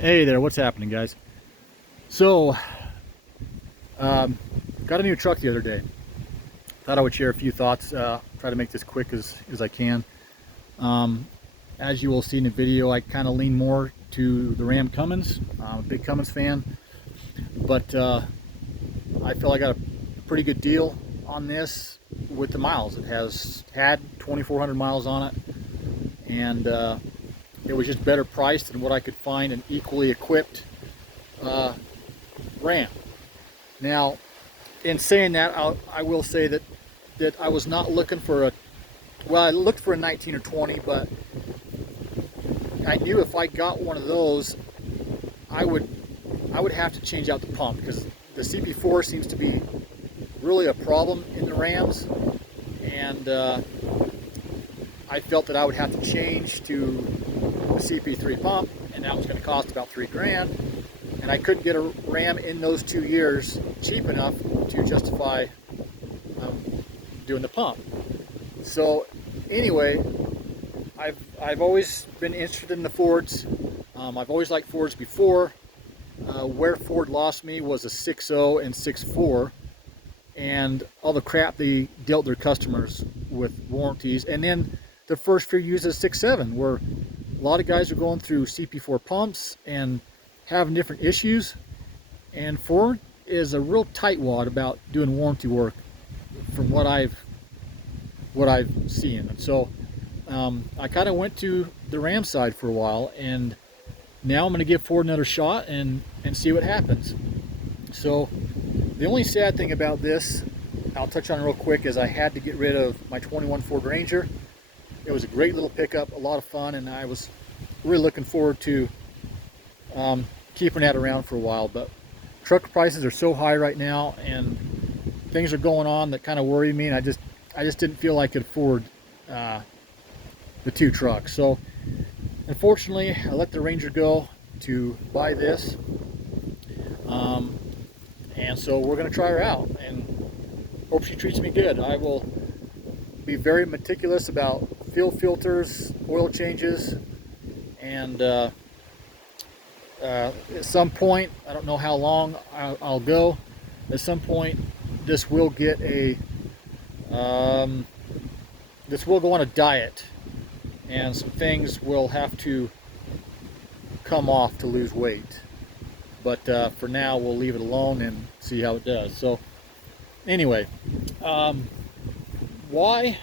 Hey there, what's happening, guys? So, got a new truck the other day. Thought I would share a few thoughts, try to make this quick as I can. Um, as you will see in the video, I kind of lean more to the Ram Cummins. I'm a big Cummins fan, but I feel I got a pretty good deal on this with the miles. It has had 2,400 miles on it, and it was just better priced than what I could find an equally equipped Ram. Now, in saying that, I will say that I was not looking for a, well, I looked for a 19 or 20, but I knew if I got one of those, I would have to change out the pump, because the CP4 seems to be really a problem in the Rams, and I felt that I would have to change to a CP3 pump, and that was going to cost about $3,000. And I couldn't get a Ram in those 2 years cheap enough to justify doing the pump. So anyway, I've always been interested in the Fords. I've always liked Fords before. Where Ford lost me was a 6.0 and 6.4, and all the crap they dealt their customers with warranties. And then the first few years of 6.7, where a lot of guys are going through CP4 pumps and having different issues, and Ford is a real tightwad about doing warranty work from what I've seen. And so I kind of went to the Ram side for a while, and now I'm going to give Ford another shot and see what happens. So the only sad thing about this, I'll touch on real quick, is I had to get rid of my 21 Ford Ranger. It was a great little pickup, a lot of fun, and I was really looking forward to keeping that around for a while. But truck prices are so high right now, and things are going on that kind of worry me, and I just didn't feel I could afford the two trucks. So unfortunately, I let the Ranger go to buy this, and so we're going to try her out and hope she treats me good. I will be very meticulous about fuel filters, oil changes, and at some point, I don't know how long I'll go, at some point this will get a this will go on a diet, and some things will have to come off to lose weight. But for now, we'll leave it alone and see how it does. So anyway, why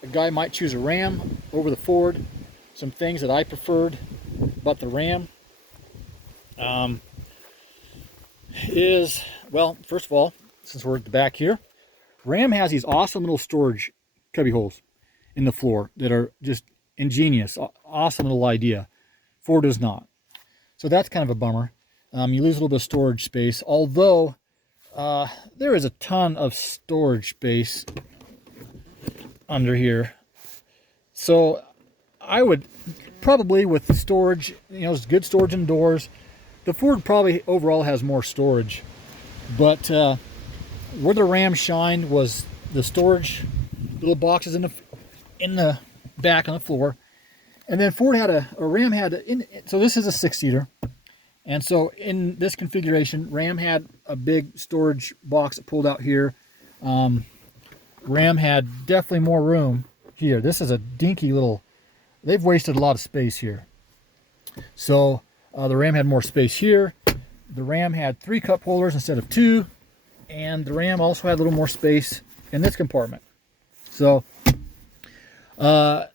a guy might choose a Ram over the Ford, some things that I preferred about the Ram is, well, first of all, since we're at the back here, Ram has these awesome little storage cubby holes in the floor that are just ingenious, awesome little idea. Ford does not. So that's kind of a bummer. You lose a little bit of storage space, although there is a ton of storage space under here. So I would probably, with the storage, it's good storage indoors. The Ford probably overall has more storage, but where the Ram shined was the storage little boxes in the back on the floor. And then Ford had a Ram had so this is a 6-seater, and so in this configuration, Ram had a big storage box that pulled out here. Ram had definitely more room here. This is a dinky little, they've wasted a lot of space here. So the Ram had more space here. The Ram had 3 cup holders instead of 2, and the Ram also had a little more space in this compartment. So like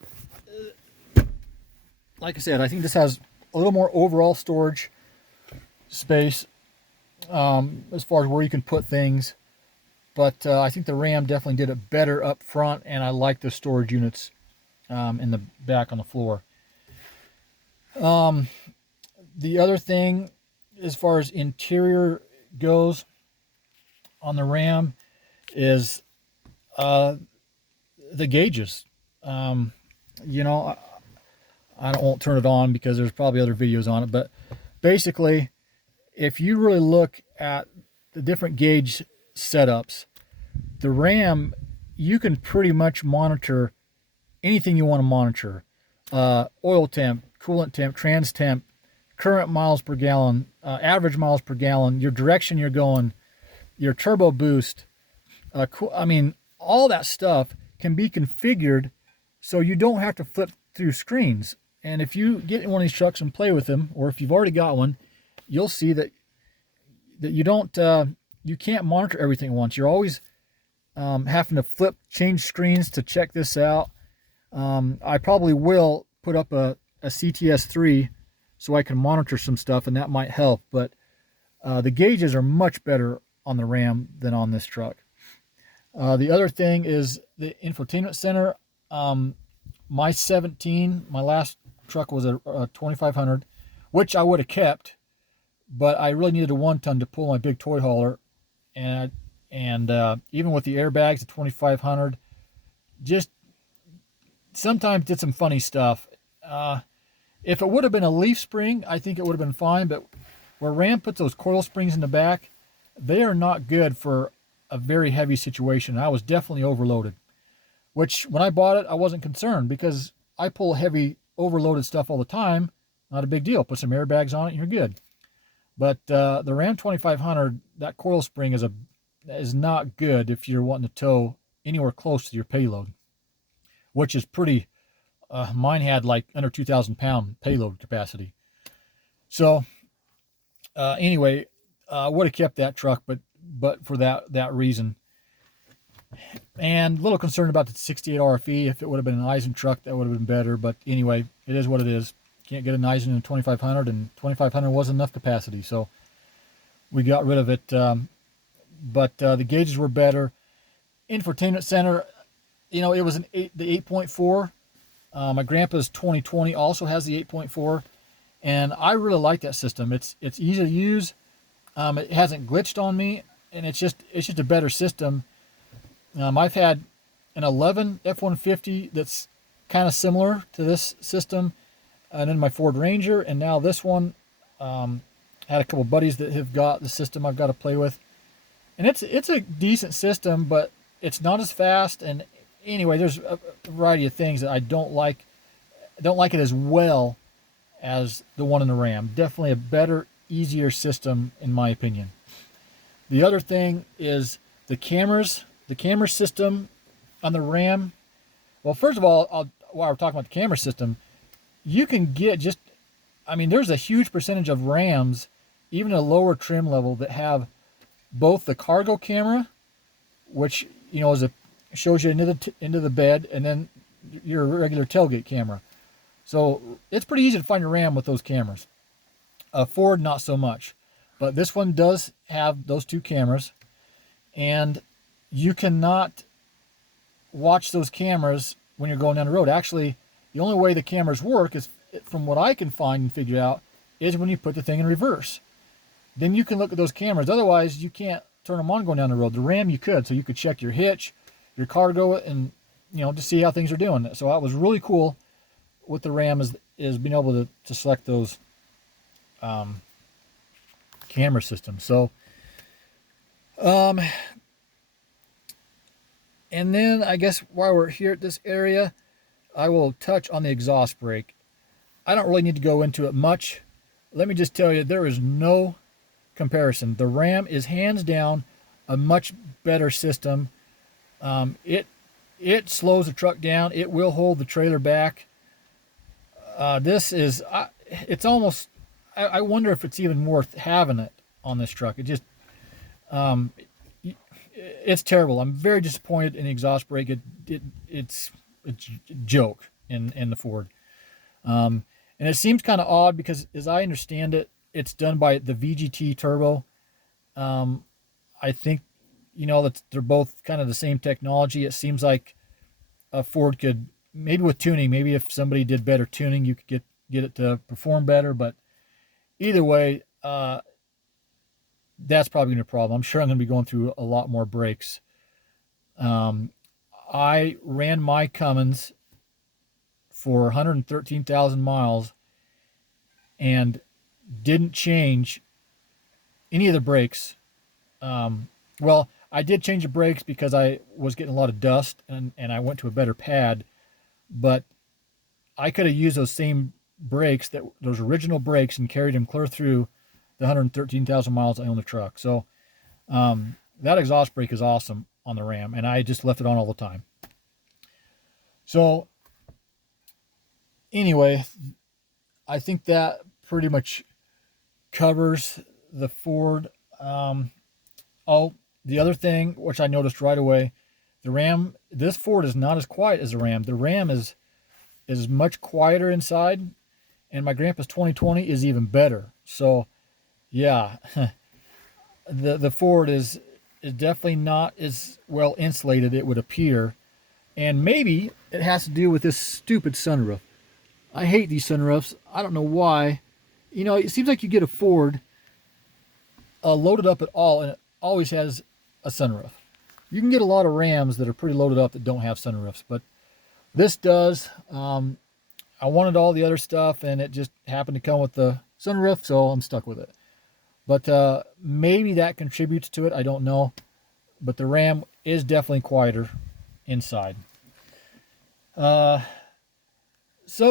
I said, I think this has a little more overall storage space as far as where you can put things. But I think the Ram definitely did it better up front, and I like the storage units in the back on the floor. The other thing, as far as interior goes on the Ram, is the gauges. I won't turn it on because there's probably other videos on it, but basically, if you really look at the different gauge setups, the Ram, you can pretty much monitor anything you want to monitor. Oil temp, coolant temp, trans temp, current miles per gallon, average miles per gallon, your direction you're going, your turbo boost. I mean, all that stuff can be configured so you don't have to flip through screens. And if you get in one of these trucks and play with them, or if you've already got one, you'll see that you can't monitor everything at once. You're always having to change screens to check this out. I probably will put up a CTS3 so I can monitor some stuff, and that might help. But the gauges are much better on the Ram than on this truck. The other thing is the infotainment center. My last truck was a 2500, which I would have kept, but I really needed a 1-ton to pull my big toy hauler, and even with the airbags, the 2500, just sometimes did some funny stuff. If it would have been a leaf spring, I think it would have been fine, but where Ram puts those coil springs in the back, they are not good for a very heavy situation. I was definitely overloaded, which when I bought it, I wasn't concerned because I pull heavy overloaded stuff all the time. Not a big deal. Put some airbags on it and you're good. But the Ram 2500, that coil spring is not good if you're wanting to tow anywhere close to your payload, which is pretty. Mine had like under 2,000 pound payload capacity. So anyway, I would have kept that truck, but for that reason. And a little concerned about the 68 RFE. If it would have been an Eisen truck, that would have been better. But anyway, it is what it is. Can't get an Eisen in a 2500, and 2500 wasn't enough capacity, so we got rid of it. But the gauges were better. Infotainment center, it was the 8.4. My grandpa's 2020 also has the 8.4, and I really like that system. It's easy to use. It hasn't glitched on me, and it's just a better system. I've had an 11 F-150 that's kind of similar to this system, and then my Ford Ranger, and now this one. Had a couple buddies that have got the system I've got to play with, and it's a decent system, but it's not as fast. And anyway, there's a variety of things that I don't like. I don't like it as well as the one in the Ram. Definitely a better, easier system in my opinion. The other thing is the cameras. The camera system on the Ram. Well, first of all, while we're talking about the camera system, you can get there's a huge percentage of Rams, even a lower trim level, that have both the cargo camera, which shows you into the bed, and then your regular tailgate camera. So it's pretty easy to find a Ram with those cameras. Ford, not so much, but this one does have those two cameras, and you cannot watch those cameras when you're going down the road. Actually, the only way the cameras work is, from what I can find and figure out, is when you put the thing in reverse. Then you can look at those cameras. Otherwise, you can't turn them on going down the road. The Ram you could, so you could check your hitch, your cargo, and to see how things are doing. So that was really cool with the Ram is being able to select those camera systems. So and then I guess while we're here at this area, I will touch on the exhaust brake. I don't really need to go into it much. Let me just tell you, there is no comparison. The Ram is hands down a much better system. It slows the truck down. It will hold the trailer back. It's almost, I wonder if it's even worth having it on this truck. It just, it's terrible. I'm very disappointed in the exhaust brake. It's a joke in the Ford. And it seems kind of odd because, as I understand it, it's done by the VGT turbo. I think, that they're both kind of the same technology. It seems like a Ford could, maybe with tuning, maybe if somebody did better tuning, you could get it to perform better. But either way, that's probably going to be a problem. I'm sure I'm going to be going through a lot more brakes. I ran my Cummins for 113,000 miles and didn't change any of the brakes. Well, I did change the brakes because I was getting a lot of dust, and I went to a better pad, but I could have used those same brakes, those original brakes, and carried them clear through the 113,000 miles I own the truck. So that exhaust brake is awesome on the Ram, and I just left it on all the time. So anyway, I think that pretty much covers the Ford. Oh, the other thing which I noticed right away, the Ram, this Ford is not as quiet as the Ram. The Ram is much quieter inside, and my grandpa's 2020 is even better. So yeah, the Ford is definitely not as well insulated, it would appear. And maybe it has to do with this stupid sunroof. I hate these sunroofs. I don't know why. You know, it seems like you get a Ford loaded up at all, and it always has a sunroof. You can get a lot of Rams that are pretty loaded up that don't have sunroofs, but this does. I wanted all the other stuff, and it just happened to come with the sunroof, so I'm stuck with it. But maybe that contributes to it. I don't know. But the Ram is definitely quieter inside. So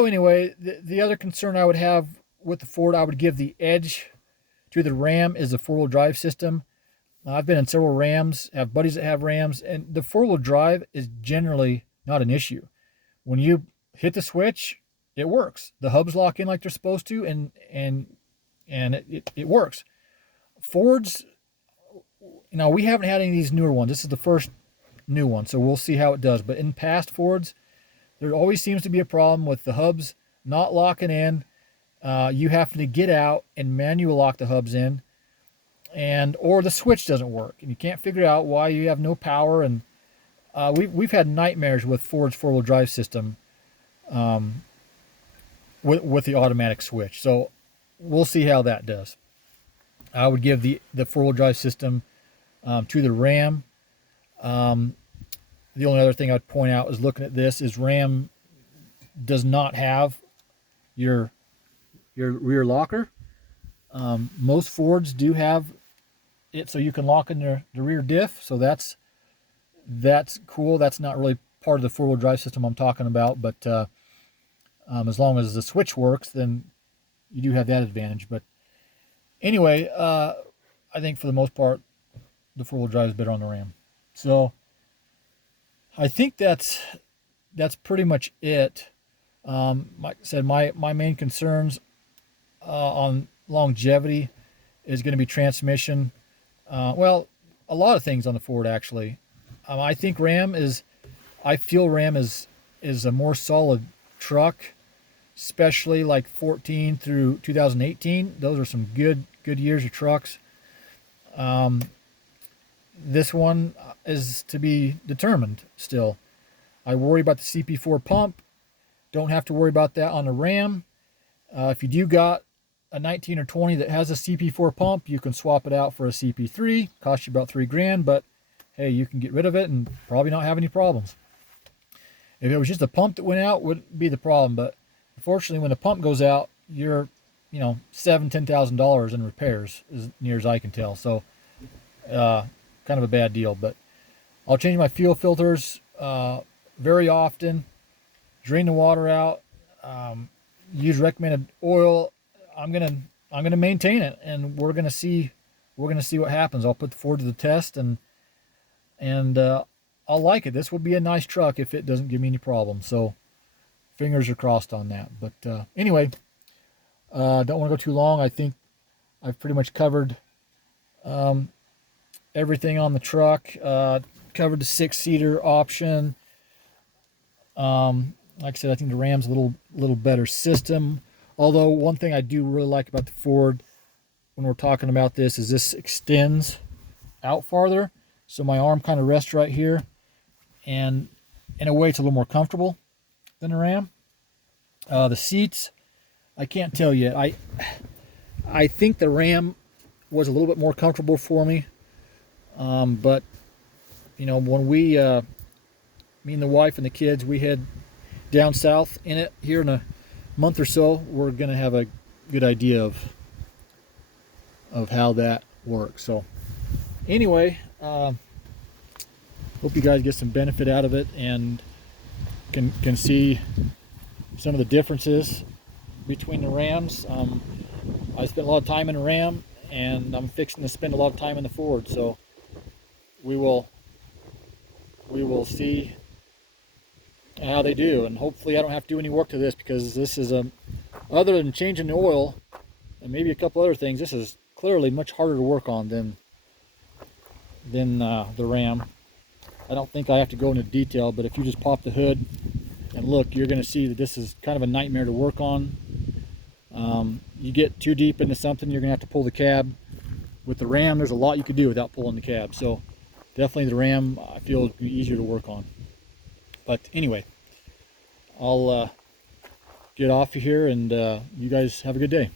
anyway, the other concern I would have with the Ford, I would give the edge to the Ram, is the four-wheel drive system. I've been in several Rams, have buddies that have Rams, and the four-wheel drive is generally not an issue. When you hit the switch, it works. The hubs lock in like they're supposed to, and it works. Fords, we haven't had any of these newer ones. This is the first new one, so we'll see how it does. But in past Fords, there always seems to be a problem with the hubs not locking in. You have to get out and manual lock the hubs in, or the switch doesn't work, and you can't figure out why you have no power. And we've had nightmares with Ford's four-wheel drive system with the automatic switch. So we'll see how that does. I would give the four-wheel drive system to the Ram. The only other thing I'd point out is looking at this is Ram does not have your rear locker. Most Fords do have it, so you can lock in the rear diff. So that's cool. That's not really part of the four-wheel drive system I'm talking about, but as long as the switch works, then you do have that advantage. But anyway, I think for the most part, the four-wheel drive is better on the Ram. So I think that's pretty much it. Like I said, my main concerns on longevity is going to be transmission. Well, a lot of things on the Ford, actually. I think I feel Ram is a more solid truck, especially like 14 through 2018. Those are some good years of trucks. This one is to be determined still. I worry about the CP4 pump. Don't have to worry about that on the Ram. If you do got a 19 or 20 that has a CP4 pump, you can swap it out for a CP3. Cost you about $3,000, but hey, you can get rid of it and probably not have any problems. If it was just a pump that went out, wouldn't be the problem. But unfortunately, when the pump goes out, you're $7,000-$10,000 in repairs, as near as I can tell. So kind of a bad deal. But I'll change my fuel filters very often, drain the water out, use recommended oil. I'm gonna maintain it, and we're gonna see what happens. I'll put the Ford to the test, and I'll like it. This will be a nice truck if it doesn't give me any problems. So fingers are crossed on that. But anyway, don't want to go too long. I think I've pretty much covered everything on the truck. Covered the 6-seater option. Like I said, I think the Ram's a little better system. Although one thing I do really like about the Ford when we're talking about this is this extends out farther. So my arm kind of rests right here. And in a way, it's a little more comfortable than the Ram. The seats, I can't tell you. I think the Ram was a little bit more comfortable for me. But, when we, me and the wife and the kids, we head down south in it here in a month or so, we're going to have a good idea of how that works. So anyway, hope you guys get some benefit out of it and can see some of the differences between the Rams. I spent a lot of time in the Ram, and I'm fixing to spend a lot of time in the Ford. So we will see how they do, and hopefully I don't have to do any work to this, because this is other than changing the oil and maybe a couple other things, this is clearly much harder to work on than the Ram. I don't think I have to go into detail, but if you just pop the hood and look, you're going to see that this is kind of a nightmare to work on. You get too deep into something, you're going to have to pull the cab. With the Ram, there's a lot you could do without pulling the cab. So definitely the Ram, I feel, would be easier to work on. But anyway, I'll get off of here, and you guys have a good day.